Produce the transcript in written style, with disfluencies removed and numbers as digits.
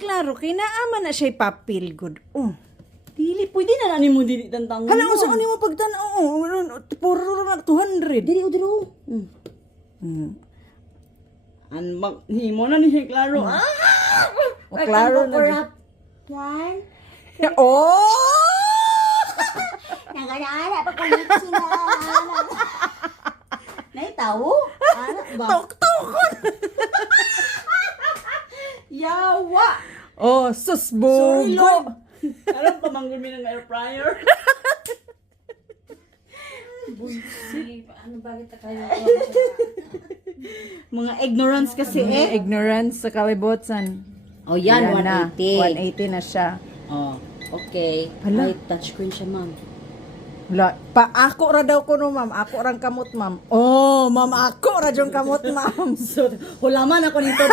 klaro kay naama na siya papel good. Oh. Dili, pwede na nani mo dili tantangon. Hala unsa ni mo pagtan-aw? Puro na 200. Dili o diro. Himo na ni siya klaro. O, klaro na di. Yan. Oh! Nagana pa kulit sila. Naitaw? Ano ba? Tok-tokon. Yawa! Oh, sus Sorry, bugo. Lord. Alam pa manggol mi ng air fryer. Ano bakit kayo? Mga ignorance kasi Ignorance sa kalibutan. Oh, yan, na. 180. 180 na siya. Oh, okay. Hala. Ay, touchscreen siya, ma'am. Wala. Pa ako ra daw ko no, ma'am. Ako rang kamot, ma'am. Oh, ma'am, ako ra jong kamot, ma'am. So, hulaman ako nito.